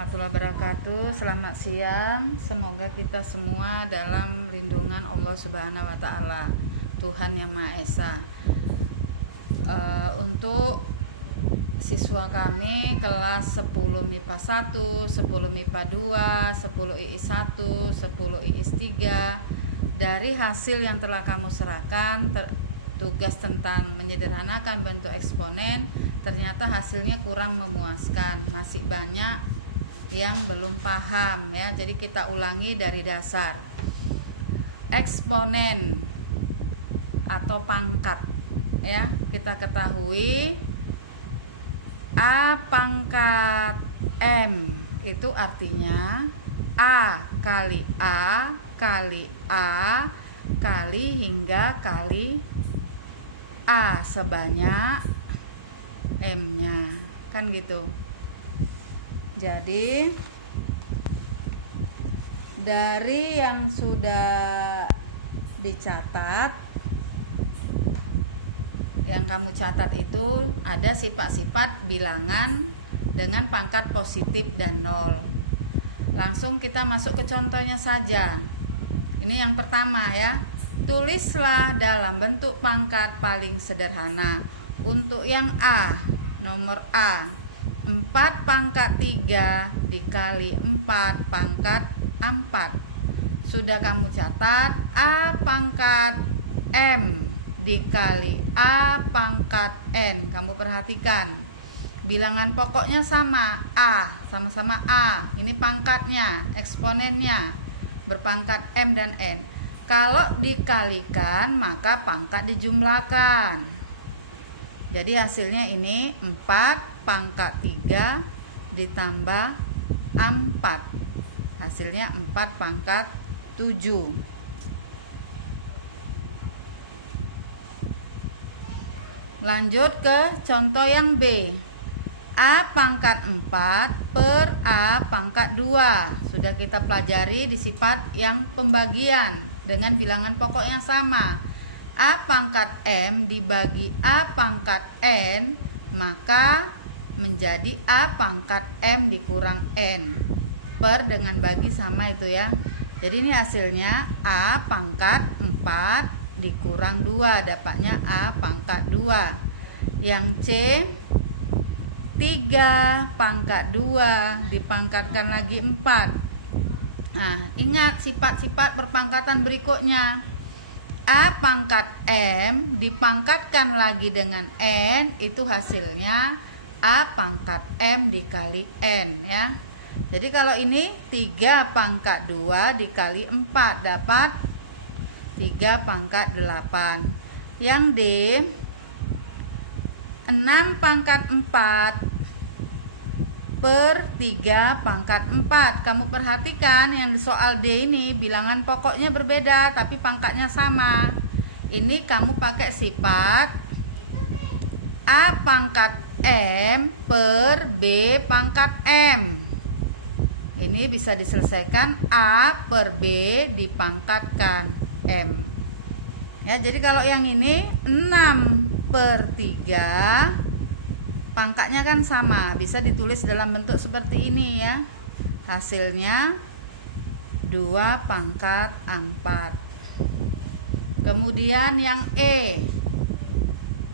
warahmatullahi wabarakatuh. Selamat siang. Semoga kita semua dalam lindungan Allah Subhanahu wa Ta'ala, Tuhan yang Maha Esa. Untuk siswa kami kelas 10 MIPA 1, 10 MIPA 2, 10 IIS 1, 10 IIS 3, dari hasil yang telah kamu serahkan, tugas tentang menyederhanakan bentuk eksponen, ternyata hasilnya kurang memuaskan, masih banyak yang belum paham ya. Jadi kita ulangi dari dasar. Eksponen atau pangkat ya, kita ketahui A pangkat M itu artinya A kali A kali A kali hingga kali A sebanyak M-nya, kan gitu. Jadi dari yang sudah dicatat, yang kamu catat itu ada sifat-sifat bilangan dengan pangkat positif dan nol. Langsung kita masuk ke contohnya saja. Ini yang pertama ya. Tulislah dalam bentuk pangkat paling sederhana. Untuk yang A, nomor A, 4 pangkat 3 dikali 4 pangkat 4. Sudah kamu catat A pangkat M dikali A pangkat N. Kamu perhatikan, bilangan pokoknya sama, A, sama-sama A. Ini pangkatnya, eksponennya berpangkat M dan N. Kalau dikalikan maka pangkat dijumlahkan. Jadi hasilnya ini 4 pangkat 3 ditambah 4. Hasilnya 4 pangkat 7. Lanjut ke contoh yang B. A pangkat 4 per A pangkat 2. Sudah kita pelajari di sifat yang pembagian dengan bilangan pokok yang sama. A pangkat M dibagi A pangkat N, maka menjadi A pangkat M dikurang N. Per dengan bagi sama itu ya. Jadi ini hasilnya A pangkat 4 dikurang 2, dapatnya A pangkat 2. Yang C, 3 pangkat 2 dipangkatkan lagi 4. Nah, ingat sifat-sifat perpangkatan berikutnya. A pangkat M dipangkatkan lagi dengan N, itu hasilnya A pangkat M dikali N ya. Jadi kalau ini 3 pangkat 2 dikali 4 dapat 3 pangkat 8. Yang D, 6 pangkat 4 per 3 pangkat 4. Kamu perhatikan yang di soal D ini bilangan pokoknya berbeda tapi pangkatnya sama. Ini kamu pakai sifat A pangkat M per B pangkat M. Ini bisa diselesaikan A per B dipangkatkan M ya. Jadi kalau yang ini 6 per 3, pangkatnya kan sama, bisa ditulis dalam bentuk seperti ini ya. Hasilnya 2 pangkat 4. Kemudian yang E.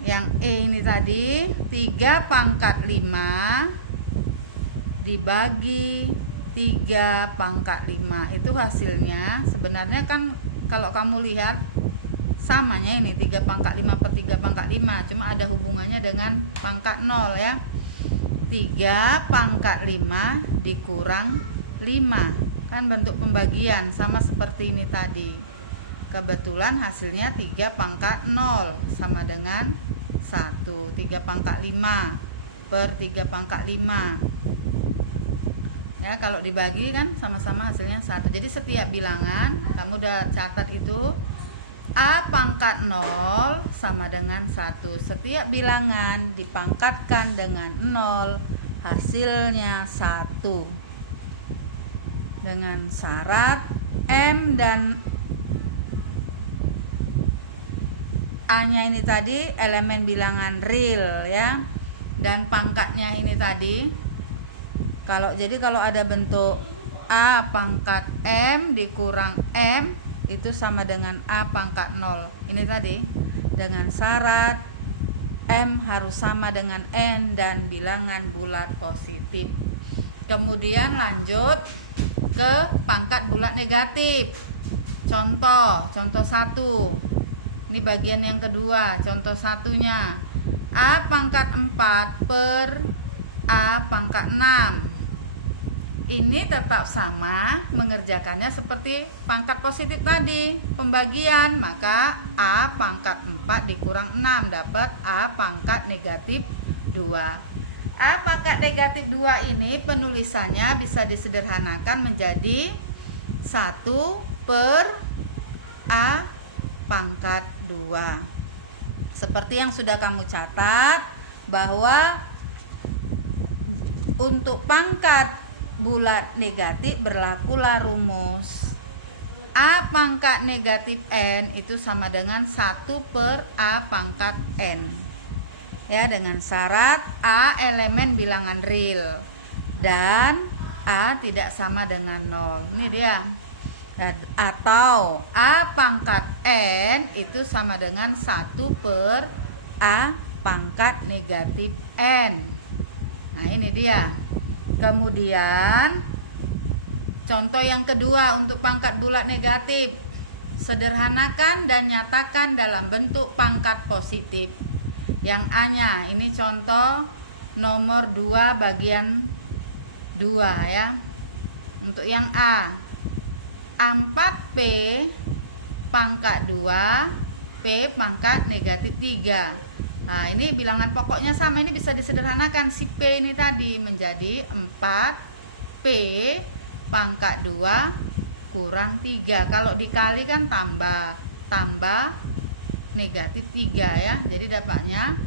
Yang E ini tadi 3 pangkat 5 dibagi 3 pangkat 5. Itu hasilnya sebenarnya kan kalau kamu lihat samanya ini 3 pangkat 5 per 3 pangkat 5, cuma ada hubungannya dengan pangkat 0 ya. 3 pangkat 5 dikurang 5, kan bentuk pembagian sama seperti ini tadi. Kebetulan hasilnya 3 pangkat 0 sama dengan 1. 3 pangkat 5 per 3 pangkat 5 ya, kalau dibagi kan sama-sama hasilnya 1. Jadi setiap bilangan kamu udah catat itu A pangkat 0 sama dengan 1. Setiap bilangan dipangkatkan dengan 0, hasilnya 1. Dengan syarat M dan A-nya ini tadi elemen bilangan real ya. Dan pangkatnya ini tadi Kalau ada bentuk A pangkat M dikurang M itu sama dengan A pangkat 0. Ini tadi dengan syarat M harus sama dengan N dan bilangan bulat positif. Kemudian lanjut ke pangkat bulat negatif. Contoh 1. Ini bagian yang kedua, contoh satunya. A pangkat 4 per A pangkat 6. Ini tetap sama, mengerjakannya seperti pangkat positif tadi, pembagian. Maka A pangkat 4 dikurang 6 dapat A pangkat negatif 2. A pangkat negatif 2 ini penulisannya bisa disederhanakan menjadi 1 per A pangkat 2. Seperti yang sudah kamu catat, bahwa untuk pangkat bulat negatif berlakulah rumus A pangkat negatif N itu sama dengan 1 per A pangkat N. Ya, dengan syarat A elemen bilangan real dan A tidak sama dengan 0. Ini dia. Atau A pangkat N itu sama dengan 1 per A pangkat negatif N. Nah, ini dia. Kemudian contoh yang kedua untuk pangkat bulat negatif. Sederhanakan dan nyatakan dalam bentuk pangkat positif. Yang A-nya, ini contoh nomor 2 bagian 2 ya. Untuk yang A, 4P pangkat 2 P pangkat negatif 3. Nah, ini bilangan pokoknya sama, ini bisa disederhanakan. Si P ini tadi menjadi 4P pangkat 2 kurang 3. Kalau dikali kan tambah negatif 3 ya. Jadi dapatnya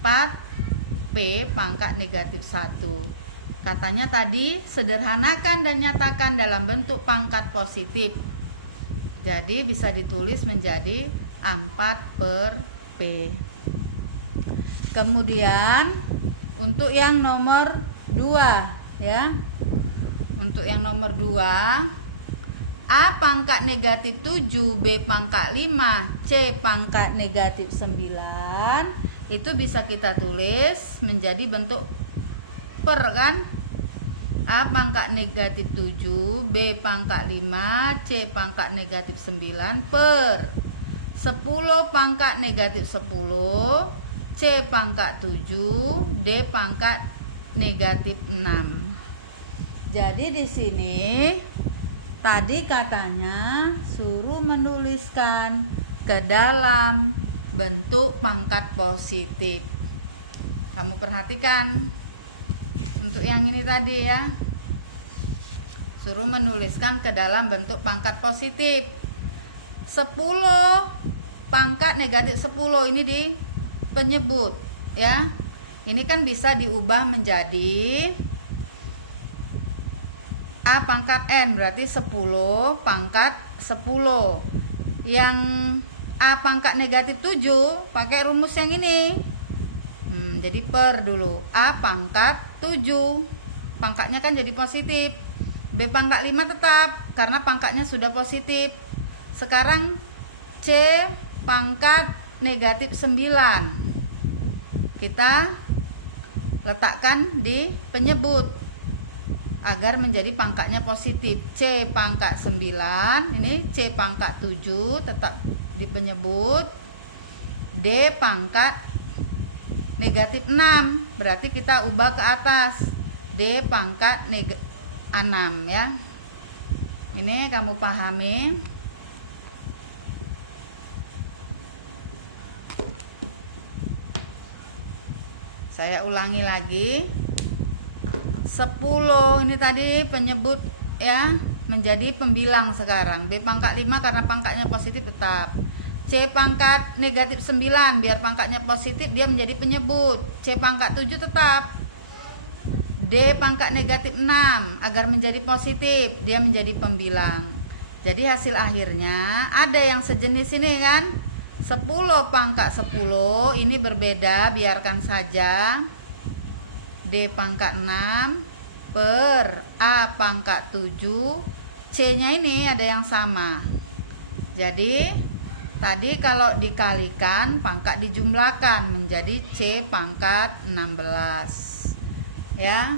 4P pangkat negatif 1. Katanya tadi sederhanakan dan nyatakan dalam bentuk pangkat positif. Jadi bisa ditulis menjadi 4 per P. Kemudian untuk yang nomor 2 ya. Untuk yang nomor 2, A pangkat negatif 7 B pangkat 5 C pangkat negatif 9 itu bisa kita tulis menjadi bentuk per kan. A pangkat negatif 7 B pangkat 5 C pangkat negatif 9 per 10 pangkat negatif 10 C pangkat 7 D pangkat negatif 6. Jadi di sini tadi katanya suruh menuliskan ke dalam bentuk pangkat positif. Kamu perhatikan untuk yang ini tadi ya. Suruh menuliskan ke dalam bentuk pangkat positif. 10 pangkat negatif 10 ini di penyebut ya. Ini kan bisa diubah menjadi A pangkat N, berarti 10 pangkat 10. Yang A pangkat negatif 7 pakai rumus yang ini. Jadi per dulu A pangkat 7, pangkatnya kan jadi positif. B pangkat 5 tetap karena pangkatnya sudah positif. Sekarang C pangkat negatif 9 kita letakkan di penyebut agar menjadi pangkatnya positif. C pangkat 9, ini C pangkat 7 tetap di penyebut. D pangkat negatif 6, berarti kita ubah ke atas. D pangkat 6 ya. Ini kamu pahami. Saya ulangi lagi. 10 ini tadi penyebut ya, menjadi pembilang sekarang. B pangkat 5 karena pangkatnya positif tetap. C pangkat negatif 9 biar pangkatnya positif dia menjadi penyebut. C pangkat 7 tetap. D pangkat negatif 6 agar menjadi positif dia menjadi pembilang. Jadi hasil akhirnya ada yang sejenis ini kan. 10 pangkat 10 ini berbeda, biarkan saja. D pangkat 6 per A pangkat 7, C-nya ini ada yang sama. Jadi tadi kalau dikalikan pangkat dijumlahkan menjadi C pangkat 16 ya.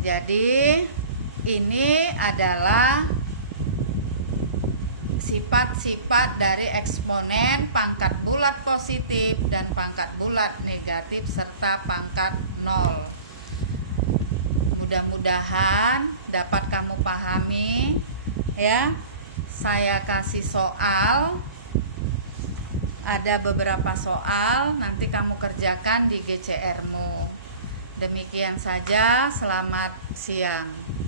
Jadi ini adalah sifat-sifat dari eksponen pangkat bulat positif dan pangkat bulat negatif serta pangkat 0. Mudah-mudahan dapat kamu pahami ya. Saya kasih soal, ada beberapa soal, nanti kamu kerjakan di GCR-mu. Demikian saja, selamat siang.